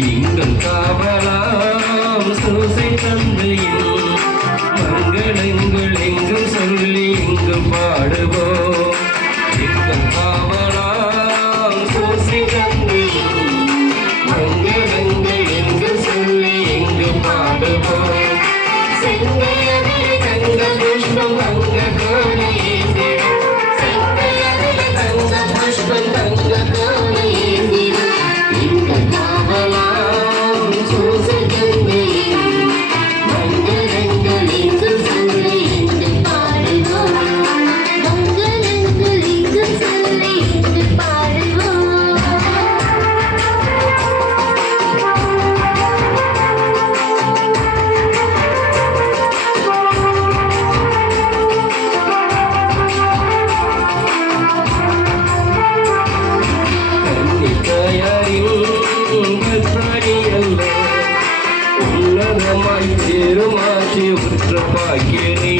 நீங்கள் காவலாம் சோசை தந்தையில். மங்களங்கள் எங்கும் சொல்லி எங்கும் பாடுவோம். நீங்கள் காவலாம் சோசை தந்தையில். மங்களங்கள் எங்கும் माई तेरुमाचे वृत्रपायिनी